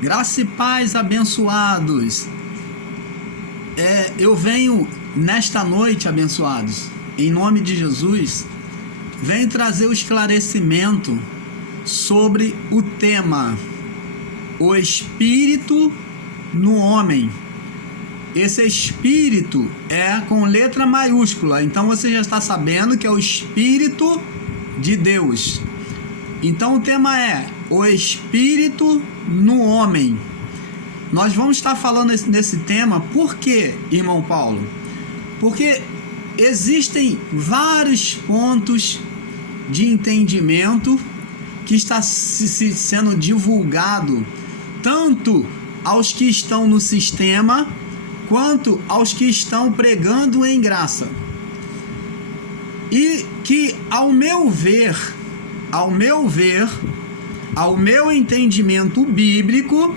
Graça e paz, abençoados. Eu venho nesta noite, abençoados, em nome de Jesus, venho trazer o esclarecimento sobre o tema o Espírito no homem. Esse Espírito é com letra maiúscula, então você já está sabendo que é o Espírito de Deus. Então o tema é o Espírito no homem. Nós vamos estar falando desse tema. Por quê, irmão Paulo? Porque existem vários pontos de entendimento que está sendo divulgado tanto aos que estão no sistema quanto aos que estão pregando em graça. E que, ao meu entendimento bíblico,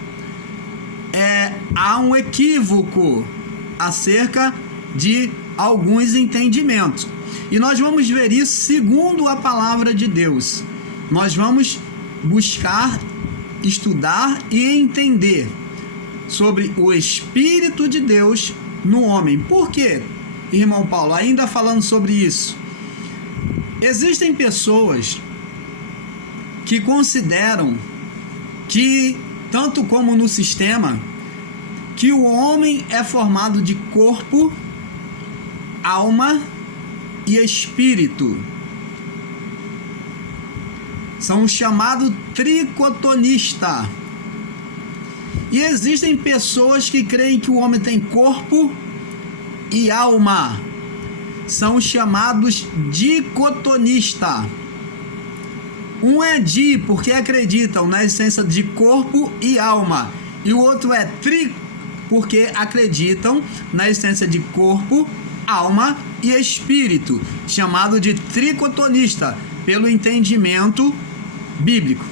há um equívoco acerca de alguns entendimentos. E nós vamos ver isso segundo a palavra de Deus. Nós vamos buscar, estudar e entender sobre o Espírito de Deus no homem. Por quê, irmão Paulo? Ainda falando sobre isso, existem pessoas que consideram que, tanto como no sistema, que o homem é formado de corpo, alma e espírito. São chamados tricotonistas. E existem pessoas que creem que o homem tem corpo e alma. São chamados dicotonistas. Um é porque acreditam na essência de corpo e alma. E o outro é porque acreditam na essência de corpo, alma e espírito. Chamado de tricotonista, pelo entendimento bíblico.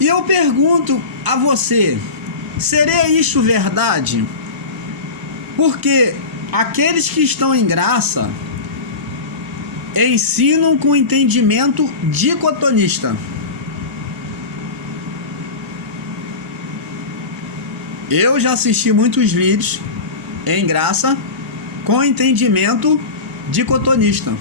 E eu pergunto a você, seria isso verdade? Porque aqueles que estão em graça ensinam com entendimento dicotonista. Eu já assisti muitos vídeos em graça com entendimento dicotonista.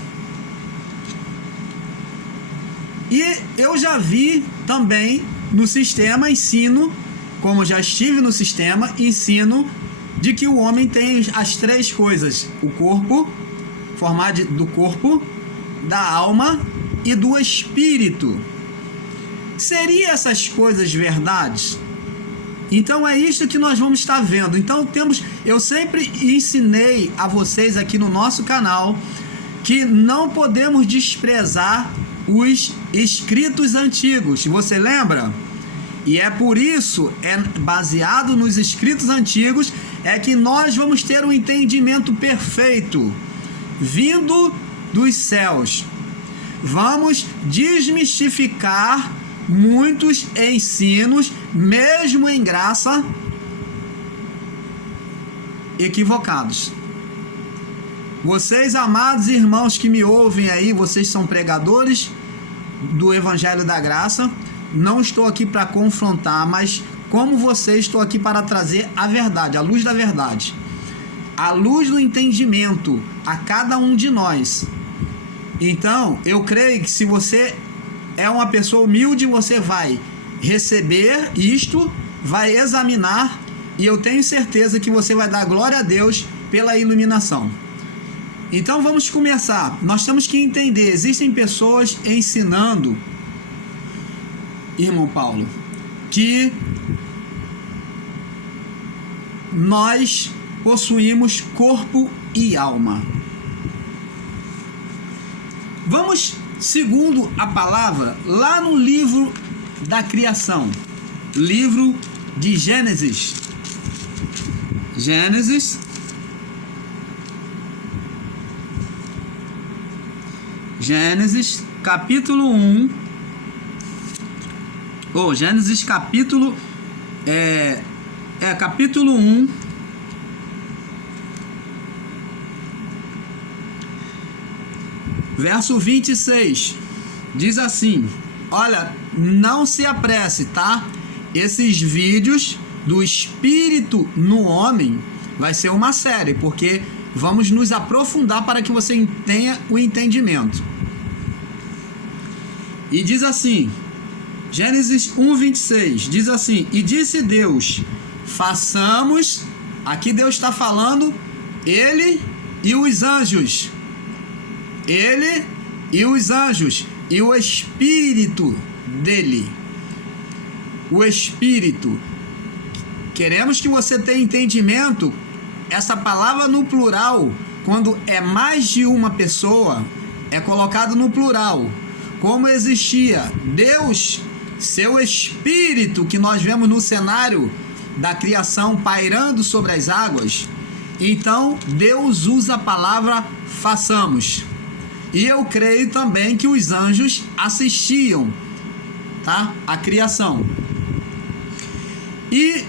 E eu já vi também no sistema ensino, como já estive no sistema, ensino de que o homem tem as três coisas: o corpo, formado do corpo, da alma e do espírito. Seria essas coisas verdades? Então é isso que nós vamos estar vendo. Então eu sempre ensinei a vocês aqui no nosso canal que não podemos desprezar os escritos antigos. Você lembra? E é por isso, baseado nos escritos antigos, é que nós vamos ter um entendimento perfeito vindo dos céus. Vamos desmistificar muitos ensinos, mesmo em graça, equivocados. Vocês, amados irmãos que me ouvem aí, vocês são pregadores do Evangelho da Graça. Não estou aqui para confrontar, mas como vocês, estou aqui para trazer a verdade, a luz da verdade, a luz do entendimento a cada um de nós. Então, eu creio que se você é uma pessoa humilde, você vai receber isto, vai examinar, e eu tenho certeza que você vai dar glória a Deus pela iluminação. Então vamos começar. Nós temos que entender, existem pessoas ensinando, irmão Paulo, que nós possuímos corpo e alma. Vamos, segundo a palavra, lá no livro da criação, livro de Gênesis. Gênesis capítulo 1. Gênesis capítulo capítulo 1, verso 26. Diz assim: olha, não se apresse, tá? Esses vídeos do espírito no homem vai ser uma série, porque vamos nos aprofundar para que você tenha o entendimento. E diz assim, Gênesis 1:26, diz assim: e disse Deus, façamos, aqui Deus está falando, ele e os anjos, ele e os anjos, e o espírito dele, o espírito. Queremos que você tenha entendimento, essa palavra no plural, quando é mais de uma pessoa, é colocado no plural. Como existia Deus, seu espírito, que nós vemos no cenário da criação pairando sobre as águas, então Deus usa a palavra façamos. E eu creio também que os anjos assistiam, tá? A criação. E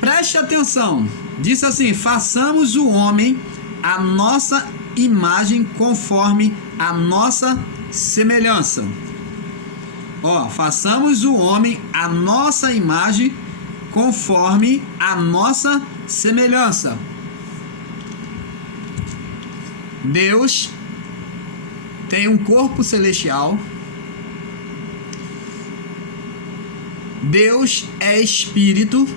preste atenção, diz assim: façamos o homem a nossa imagem conforme a nossa semelhança. Ó, façamos o homem a nossa imagem conforme a nossa semelhança. Deus tem um corpo celestial. Deus é espírito.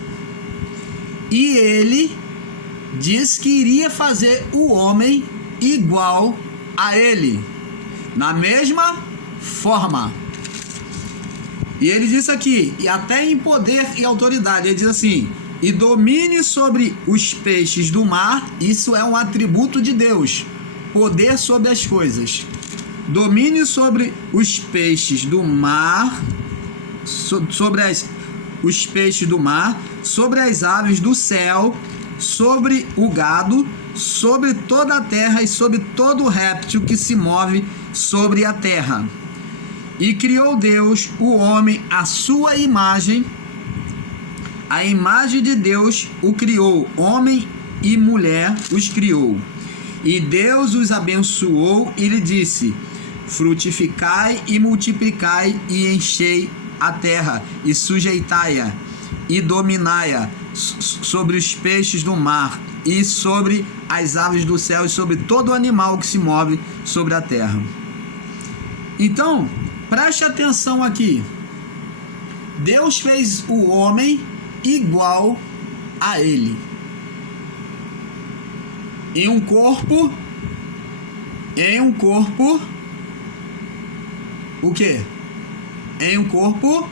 E ele diz que iria fazer o homem igual a ele, na mesma forma. E ele diz aqui, e até em poder e autoridade, ele diz assim: e domine sobre os peixes do mar. Isso é um atributo de Deus, poder sobre as coisas. Domine sobre os peixes do mar, os peixes do mar, sobre as aves do céu, sobre o gado, sobre toda a terra e sobre todo réptil que se move sobre a terra. E criou Deus o homem à sua imagem, a imagem de Deus o criou, homem e mulher os criou. E Deus os abençoou e lhe disse: frutificai e multiplicai e enchei a terra e sujeitai-a e dominai-a sobre os peixes do mar e sobre as aves do céu e sobre todo animal que se move sobre a terra. Então, preste atenção aqui. Deus fez o homem igual a ele, em um corpo, o quê? Em um corpo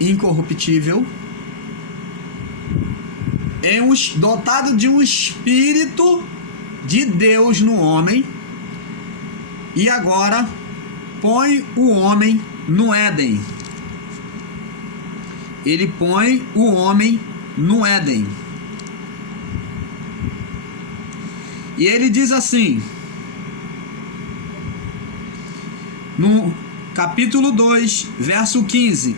incorruptível, dotado de um espírito de Deus no homem. E agora põe o homem no Éden. Ele põe o homem no Éden. E ele diz assim, no capítulo 2, verso 15: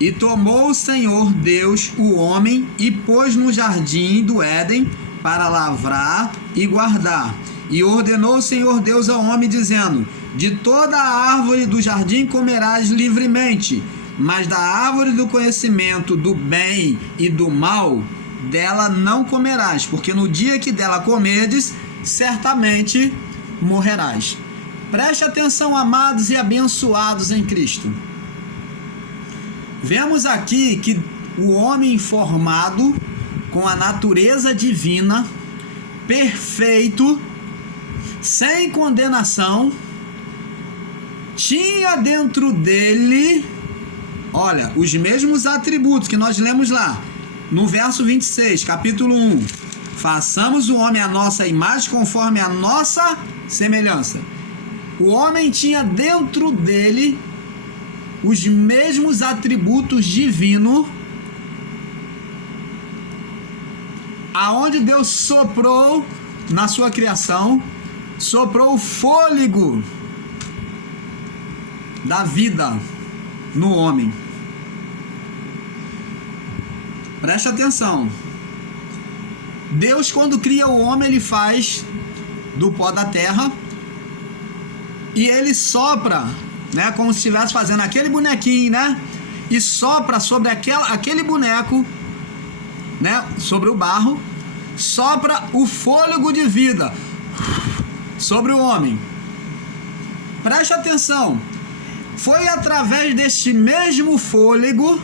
e tomou o Senhor Deus o homem e pôs no jardim do Éden para lavrar e guardar. E ordenou o Senhor Deus ao homem, dizendo: de toda a árvore do jardim comerás livremente, mas da árvore do conhecimento do bem e do mal, dela não comerás, porque no dia que dela comerdes, certamente morrerás. Preste atenção, amados e abençoados em Cristo. Vemos aqui que o homem formado com a natureza divina, perfeito, sem condenação, tinha dentro dele, olha, os mesmos atributos que nós lemos lá no verso 26, capítulo 1. Façamos o homem à nossa imagem conforme a nossa semelhança. O homem tinha dentro dele os mesmos atributos divinos, aonde Deus soprou na sua criação, soprou o fôlego da vida no homem. Preste atenção. Deus, quando cria o homem, ele faz do pó da terra e ele sopra né? Como se estivesse fazendo aquele bonequinho, né? E sopra sobre aquele boneco, né? Sobre o barro, sopra o fôlego de vida sobre o homem. Preste atenção. Foi através deste mesmo fôlego,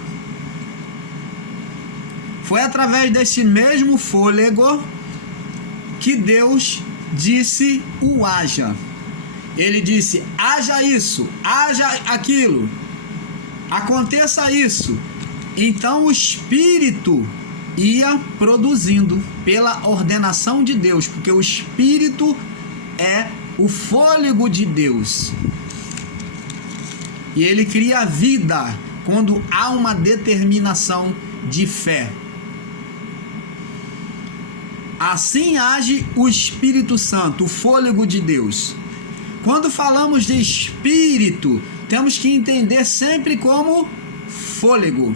que Deus disse o haja. Ele disse: haja isso, haja aquilo, aconteça isso. Então o Espírito ia produzindo pela ordenação de Deus, porque o Espírito é o fôlego de Deus. E ele cria vida quando há uma determinação de fé. Assim age o Espírito Santo, o fôlego de Deus. Quando falamos de Espírito, temos que entender sempre como fôlego.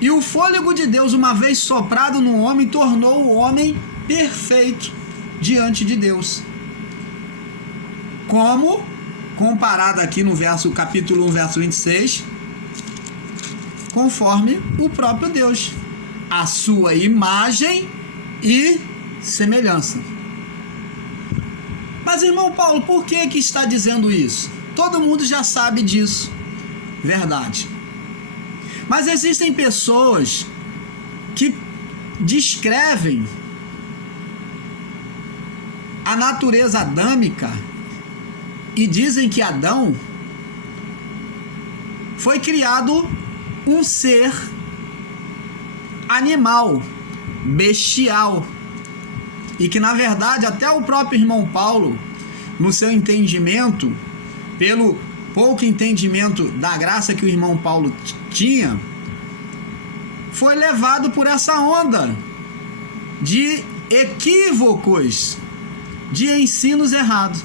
E o fôlego de Deus, uma vez soprado no homem, tornou o homem perfeito diante de Deus. Como comparado aqui no capítulo 1, verso 26, conforme o próprio Deus, a sua imagem e semelhança. Mas, irmão Paulo, por que está dizendo isso? Todo mundo já sabe disso, verdade. Mas existem pessoas que descrevem a natureza adâmica e dizem que Adão foi criado um ser animal, bestial, e que na verdade até o próprio irmão Paulo, no seu entendimento, pelo pouco entendimento da graça que o irmão Paulo tinha, foi levado por essa onda de equívocos, de ensinos errados,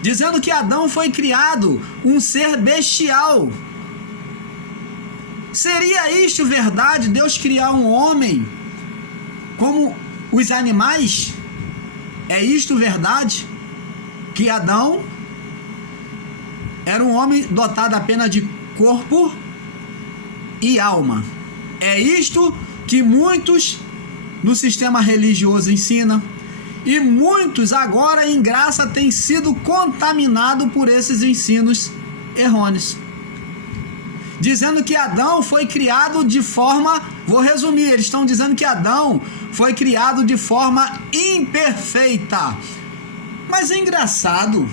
dizendo que Adão foi criado um ser bestial. Seria isto verdade, Deus criar um homem como os animais? É isto verdade? Que Adão era um homem dotado apenas de corpo e alma. É isto que muitos no sistema religioso ensinam. E muitos agora em graça têm sido contaminados por esses ensinos errôneos. Dizendo que Adão foi criado de forma... Vou resumir, eles estão dizendo que Adão foi criado de forma imperfeita. Mas é engraçado.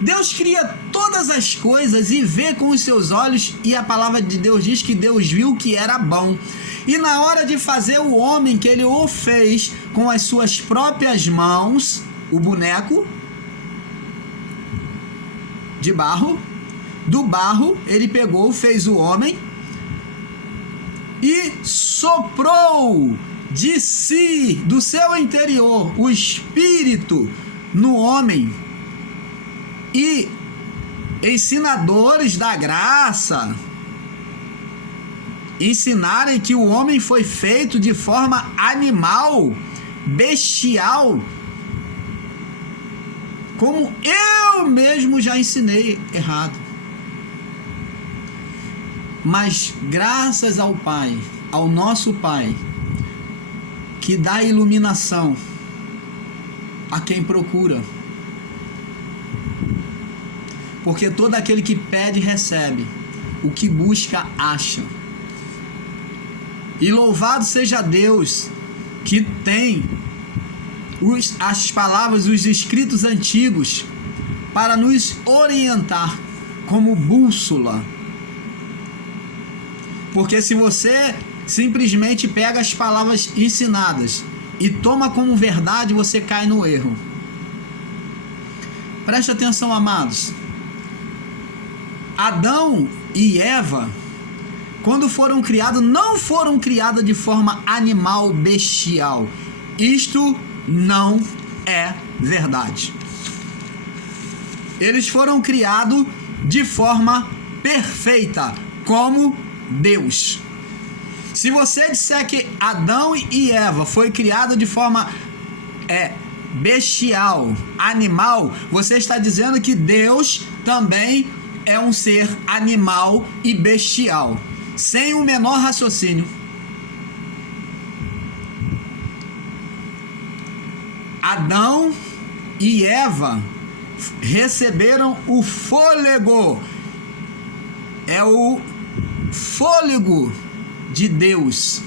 Deus cria todas as coisas e vê com os seus olhos, e a palavra de Deus diz que Deus viu que era bom. E na hora de fazer o homem, que ele o fez com as suas próprias mãos, o boneco de barro, do barro ele pegou, fez o homem e soprou de si, do seu interior, o Espírito no homem. E ensinadores da graça ensinarem que o homem foi feito de forma animal, bestial, como eu mesmo já ensinei errado. Mas graças ao Pai, ao nosso Pai, que dá iluminação a quem procura. Porque todo aquele que pede, recebe. O que busca, acha. E louvado seja Deus, que tem as palavras, os escritos antigos, para nos orientar como bússola. Porque se você simplesmente pega as palavras ensinadas e toma como verdade, você cai no erro. Preste atenção, amados. Adão e Eva, quando foram criados, não foram criados de forma animal, bestial. Isto não é verdade. Eles foram criados de forma perfeita, como Deus. Se você disser que Adão e Eva foi criado de forma bestial, animal, você está dizendo que Deus também é um ser animal e bestial, sem o menor raciocínio. Adão e Eva receberam o fôlego, é o fôlego de Deus,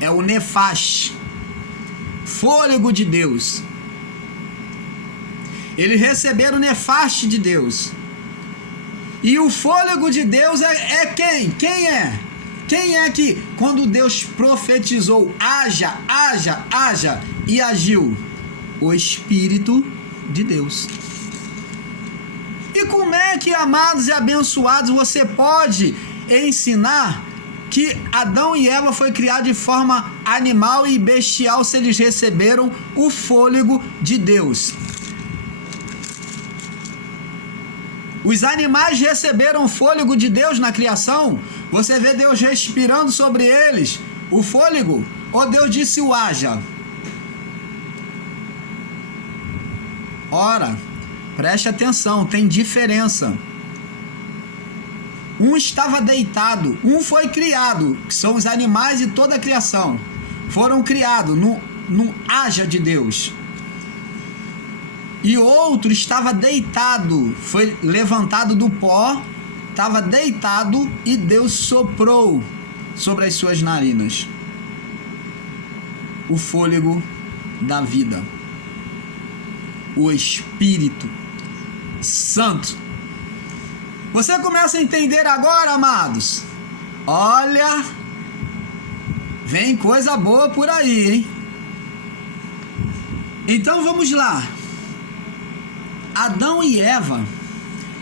é o nefás, fôlego de Deus. Eles receberam o nefás de Deus. E o fôlego de Deus é quem? Quem é? Quem é que, quando Deus profetizou, haja, haja, haja, e agiu? O Espírito de Deus. E como é que, amados e abençoados, você pode ensinar que Adão e Eva foi criado de forma animal e bestial se eles receberam o fôlego de Deus? Os animais receberam o fôlego de Deus na criação? Você vê Deus respirando sobre eles o fôlego? Ou Deus disse o haja? Ora, preste atenção, tem diferença. Um estava deitado, um foi criado, que são os animais e toda a criação. Foram criados no haja de Deus. E outro estava deitado, foi levantado do pó, estava deitado e Deus soprou sobre as suas narinas o fôlego da vida, o Espírito Santo. Você começa a entender agora, amados? Olha, vem coisa boa por aí, hein? Então vamos lá. Adão e Eva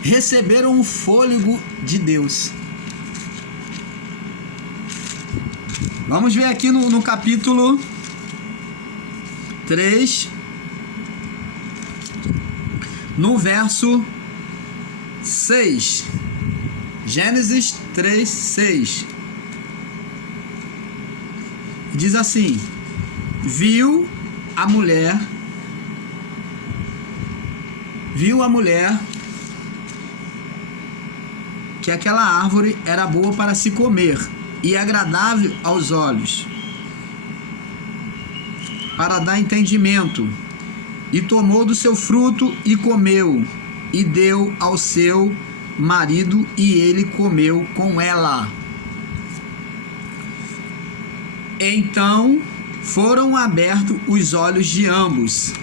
receberam o fôlego de Deus. Vamos ver aqui no capítulo 3, no verso 6. Gênesis 3, 6. Diz assim: viu a mulher que aquela árvore era boa para se comer e agradável aos olhos, para dar entendimento, e tomou do seu fruto e comeu, e deu ao seu marido, e ele comeu com ela. Então foram abertos os olhos de ambos,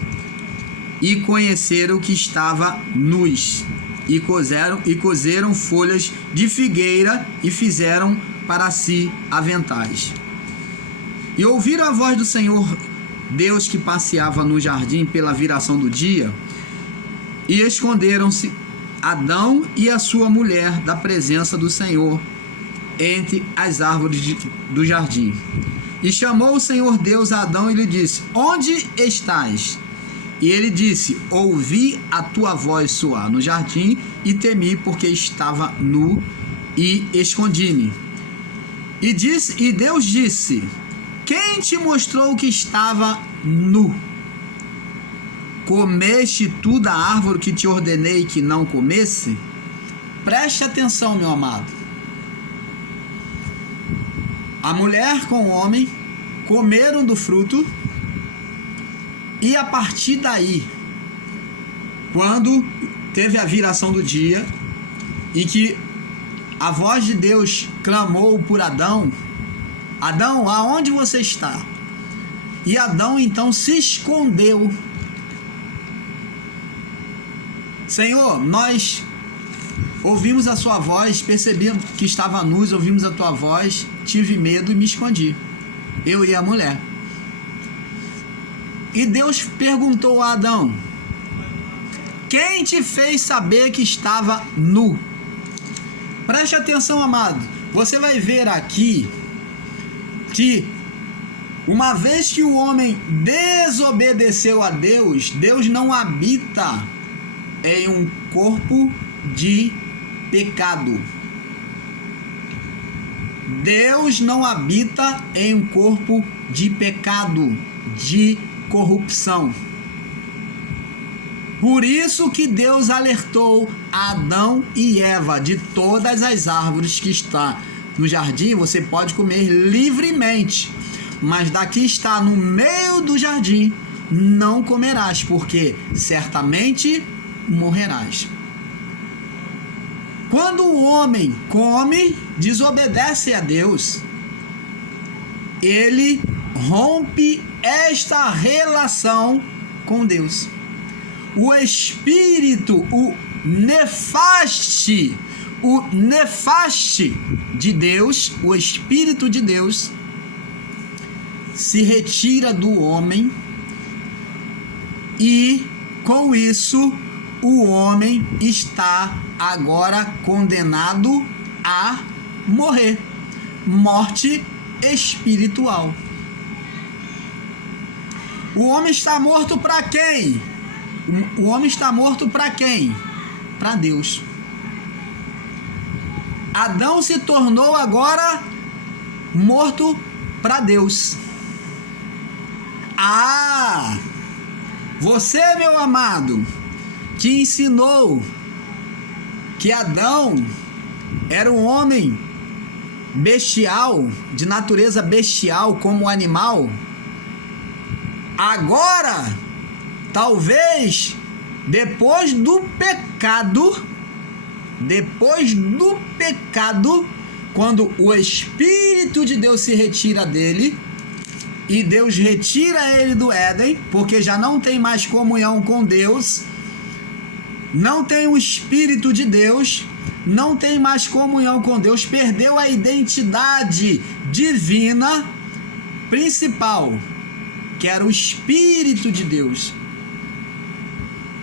e conheceram que estava nus, e cozeram folhas de figueira e fizeram para si aventais. E ouviram a voz do Senhor Deus que passeava no jardim pela viração do dia, e esconderam-se Adão e a sua mulher da presença do Senhor entre as árvores do jardim. E chamou o Senhor Deus a Adão e lhe disse: onde estás? E ele disse: ouvi a tua voz soar no jardim e temi, porque estava nu e escondi-me. E Deus disse: quem te mostrou que estava nu? Comeste tu da árvore que te ordenei que não comesse? Preste atenção, meu amado. A mulher com o homem comeram do fruto, e a partir daí, quando teve a viração do dia, em que a voz de Deus clamou por Adão: Adão, aonde você está? E Adão então se escondeu. Senhor, nós ouvimos a sua voz, percebemos que estava nus, ouvimos a tua voz, tive medo e me escondi, eu e a mulher. E Deus perguntou a Adão: quem te fez saber que estava nu? Preste atenção, amado. Você vai ver aqui que uma vez que o homem desobedeceu a Deus, Deus não habita em um corpo de pecado. Deus não habita em um corpo de pecado, de corrupção. Por isso que Deus alertou Adão e Eva de todas as árvores que está no jardim, você pode comer livremente, mas daqui está no meio do jardim, não comerás, porque certamente morrerás. Quando o homem come, desobedece a Deus, ele rompe esta relação com Deus. O espírito, o nefaste de Deus, o Espírito de Deus, se retira do homem e, com isso, o homem está agora condenado a morrer. Morte espiritual. O homem está morto para quem? O homem está morto para quem? Para Deus. Adão se tornou agora morto para Deus. Ah! Você, meu amado, que ensinou que Adão era um homem bestial, de natureza bestial como animal, agora, talvez, depois do pecado, quando o Espírito de Deus se retira dele, e Deus retira ele do Éden, porque já não tem mais comunhão com Deus, não tem o Espírito de Deus, não tem mais comunhão com Deus, perdeu a identidade divina principal, que era o Espírito de Deus.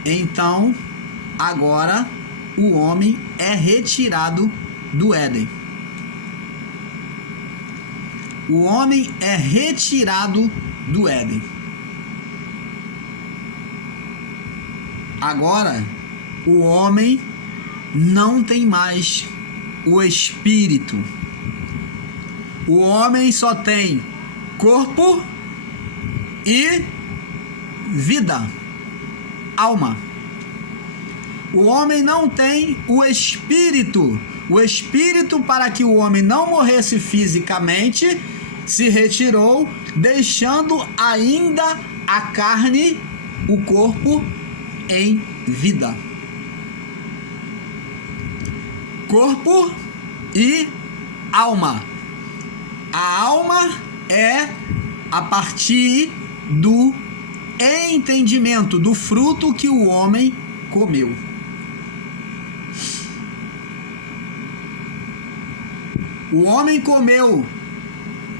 Então, agora, o homem é retirado do Éden. O homem é retirado do Éden. Agora, o homem não tem mais o espírito. O homem só tem corpo e vida, alma. O homem não tem o espírito. O espírito, para que o homem não morresse fisicamente, se retirou, deixando ainda a carne, o corpo, em vida. Corpo e alma. A alma é a partir do entendimento do fruto que o homem comeu. O homem comeu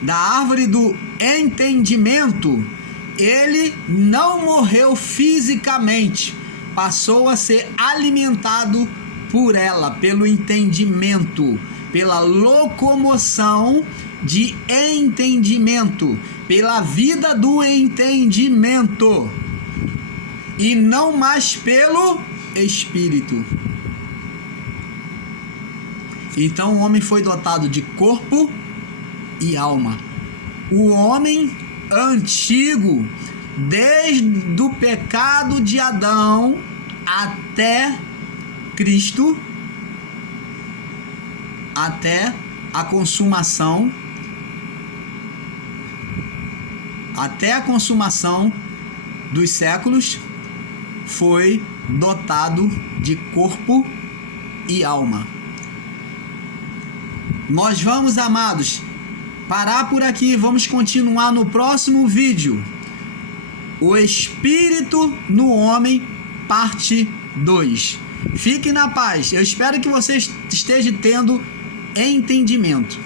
da árvore do entendimento, ele não morreu fisicamente, passou a ser alimentado por ela, pelo entendimento, pela locomoção de entendimento, pela vida do entendimento, e não mais pelo espírito. Então o homem foi dotado de corpo e alma. O homem antigo, desde o pecado de Adão até Cristo, até a consumação, dos séculos, foi dotado de corpo e alma. Nós vamos, amados, parar por aqui. Vamos continuar no próximo vídeo. O Espírito no Homem, parte 2. Fique na paz. Eu espero que você esteja tendo entendimento.